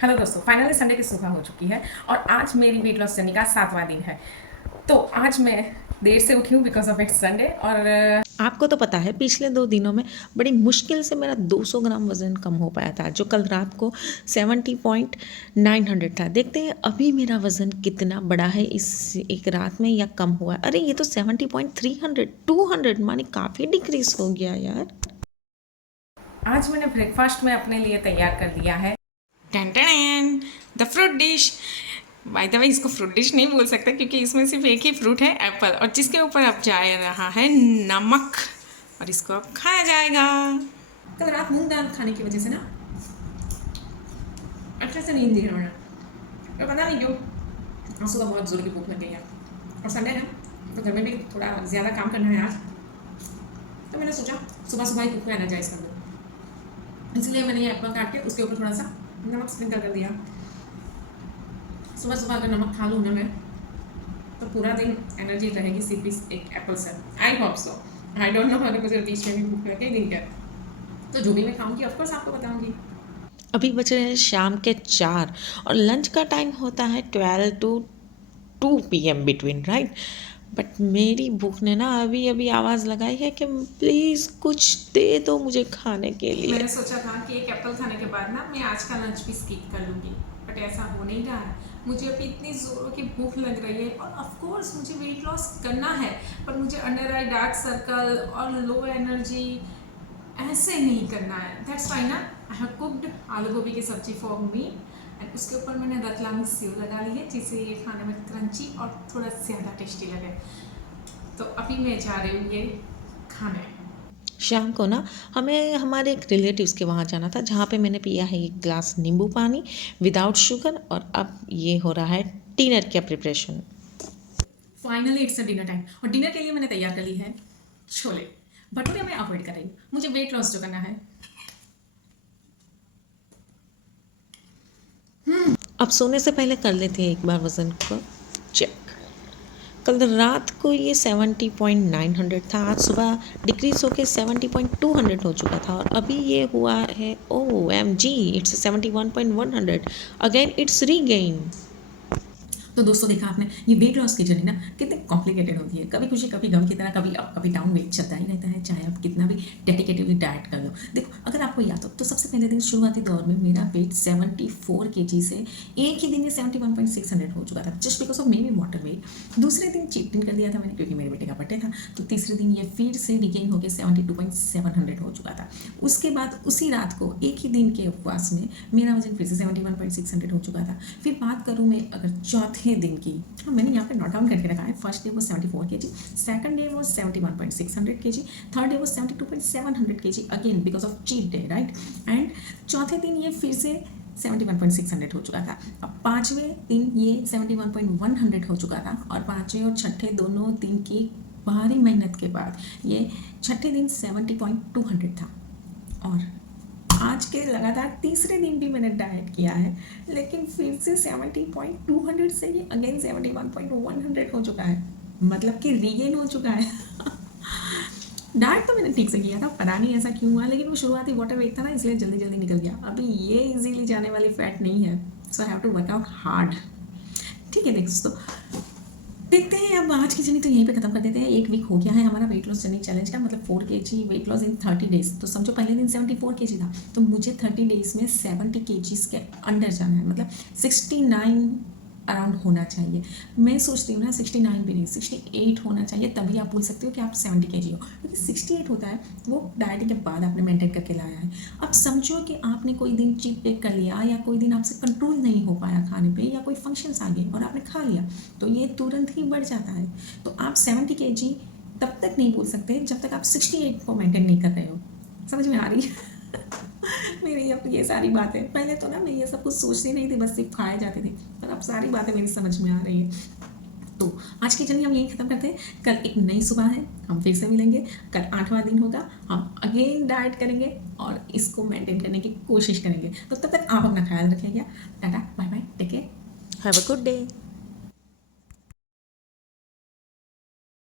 Hello दोस्तों, finally Sunday की सुबह हो चुकी है और आज मेरी वेट लॉस जर्नी का 7वां दिन है। तो आज मैं देर से उठी हूँ बिकॉज ऑफ इट्स संडे। और आपको तो पता है पिछले 2 दिनों में बड़ी मुश्किल से मेरा 200 ग्राम वज़न कम हो पाया था, जो कल रात को 70.900 था। देखते हैं अभी मेरा वज़न कितना बढ़ा है इस एक रात में या कम हुआ है। अरे ये तो 70.300 200 माने काफ़ी डिक्रीज़ हो गया यार। आज मैंने ब्रेकफास्ट में अपने लिए तैयार कर लिया है the fruit dish. By the way, इसको फ्रूट डिश नहीं बोल सकते क्योंकि इसमें सिर्फ एक ही फ्रूट है, एप्पल, और जिसके ऊपर अब जा रहा है नमक, और इसको अब खाया जाएगा। कल रात मूंग दाल खाने की वजह से ना अच्छे से नींद नहीं आ रहा, और पता नहीं क्यों और सुबह बहुत जोर की भूख लग गई है और संडे है तो घर में भी थोड़ा ज़्यादा काम करना है आज। तो मैंने सोचा सुबह सुबह ही कुक को एनर्जाइज कर दूँ, इसलिए मैंने ये एप्पल काट के उसके ऊपर थोड़ा सा नमक स्प्रिंकल कर दिया। सुबह सुबह अगर नमक खा लूँ ना मैं, तो पूरा दिन एनर्जी रहेगी सिर्फ इस एक एप्पल से। I hope so, I don't know अगर मुझे बीच में भी भूख लगे दिन के, तो जो भी मैं खाऊंगी ऑफकोर्स आपको बताऊंगी। अभी बज रहे हैं शाम के 4 और लंच का टाइम होता है 12 to 2 PM between, right. But मेरी भूख ने ना अभी अभी आवाज़ लगाई है कि प्लीज़ कुछ दे दो मुझे खाने के लिए। मैंने सोचा था कि एक एप्पल खाने के बाद ना मैं आज का लंच भी स्किप कर लूँगी, बट ऐसा हो नहीं रहा है। मुझे अभी इतनी ज़ोरों की भूख लग रही है और ऑफ कोर्स मुझे वेट लॉस करना है, पर मुझे अंडर आई डार्क सर्कल और लो एनर्जी ऐसे नहीं करना है। दैट्स वाई ना आई हैव कुक्ड आलू गोभी की सब्जी फॉर मी, एंड उसके ऊपर मैंने रतलामी सेव लगा ली है जिससे ये खाने में क्रंची और थोड़ा ज़्यादा टेस्टी लगे। तो अभी मैं जा रही हूँ ये खाने। शाम को ना हमें हमारे एक रिलेटिव्स के वहाँ जाना था, जहाँ पे मैंने पिया है एक ग्लास नींबू पानी विदाउट शुगर, और अब ये हो रहा है डिनर का preparation. Finally it's a dinner time, और डिनर के लिए मैंने तैयार कर ली है छोले भटूरे। मैं अवॉइड कर रही हूँ, मुझे वेट लॉस जो करना है। अब सोने से पहले कर लेते हैं एक बार वज़न को चेक। कल रात को ये 70.900 था, आज सुबह डिक्रीज होकर 70.200 हो चुका था, और अभी ये हुआ है OMG it's 71.100, again it's regain. तो दोस्तों देखा आपने, ये वेट लॉस की जर्नी ना कितनी कॉम्प्लिकेटेड होती है। कभी खुशी कभी गम की तरह, कभी अप कभी डाउन, वेट चलता ही रहता है, चाहे आप कितना भी डेडिकेटिवली डाइट कर लो। देखो अगर आपको याद हो तो सबसे पहले दिन शुरुआती दौर में मेरा वेट 74 kg से एक ही दिन में 71.600 हो चुका था, just because of may be water weight. दूसरे दिन चीट दिन कर दिया था मैंने क्योंकि मेरे बेटे का बर्थडे था, तो तीसरे दिन ये फिर से रिगेन होकर 72.700 हो चुका था। उसके बाद उसी रात को एक ही दिन के उपवास में मेरा वजन फिर से 71.600 हो चुका था। फिर बात करूँ मैं अगर चौथे दिन की, हाँ मैंने यहाँ पे नोट डाउन करके रखा है। फर्स्ट डे वो 74 kg, सेकंड डे वो 71.600 kg, थर्ड डे वो 72.700 kg again because of cheat day, right. And चौथे दिन ये फिर से 71.600 हो चुका था। अब पाँचवें दिन ये 71.100 हो चुका था, और पाँचवें और छठे दोनों दिन की भारी मेहनत के बाद ये छठे दिन 70.200 था। और आज के लगातार तीसरे दिन भी मैंने डाइट किया है, लेकिन फिर से 70.200 से ये अगेन 71.100 हो चुका है, मतलब कि रीगेन हो चुका है। डाइट तो मैंने ठीक से किया था, पता नहीं ऐसा क्यों हुआ, लेकिन वो शुरुआती वाटर वेट था ना, इसलिए जल्दी जल्दी निकल गया। अभी ये इजीली जाने वाली फैट नहीं है, so I have to work out hard. ठीक है दोस्तों, देखते हैं। अब आज की जर्नी तो यहीं पे खत्म कर देते हैं। एक वीक हो गया है हमारा वेट लॉस जर्नी चैलेंज का, मतलब 4 kg weight loss in 30 days. तो समझो पहले दिन 74 kg था, तो मुझे 30 डेज में 70 kg के अंडर जाना है, मतलब 69 अराउंड होना चाहिए। मैं सोचती हूँ ना 69 भी नहीं, 68 होना चाहिए, तभी आप बोल सकते हो कि आप 70 kg हो, क्योंकि 68 होता है वो डाइटिंग के बाद आपने मेंटेन करके लाया है। अब समझो कि आपने कोई दिन चीट डे कर लिया, या कोई दिन आपसे कंट्रोल नहीं हो पाया खाने पे, या कोई फंक्शंस आ गए और आपने खा लिया, तो ये तुरंत ही बढ़ जाता है। तो आप 70 kg तब तक नहीं बोल सकते जब तक आप 68 को मेंटेन नहीं कर रहे हो। समझ में आ रही है? मेरी अब ये सारी बातें, पहले तो ना मैं ये सब कुछ सोचती नहीं थी, बस सिर्फ खाए जाते थे, पर अब सारी बातें मेरी समझ में आ रही है। तो आज की जर्नी हम यहीं खत्म करते हैं। कल एक नई सुबह है, हम फिर से मिलेंगे। कल 8वां दिन होगा, हम अगेन डाइट करेंगे और इसको मेंटेन करने की कोशिश करेंगे। तो तब तक आप अपना ख्याल रखिएगा। Tata bye bye, take care, have a good day.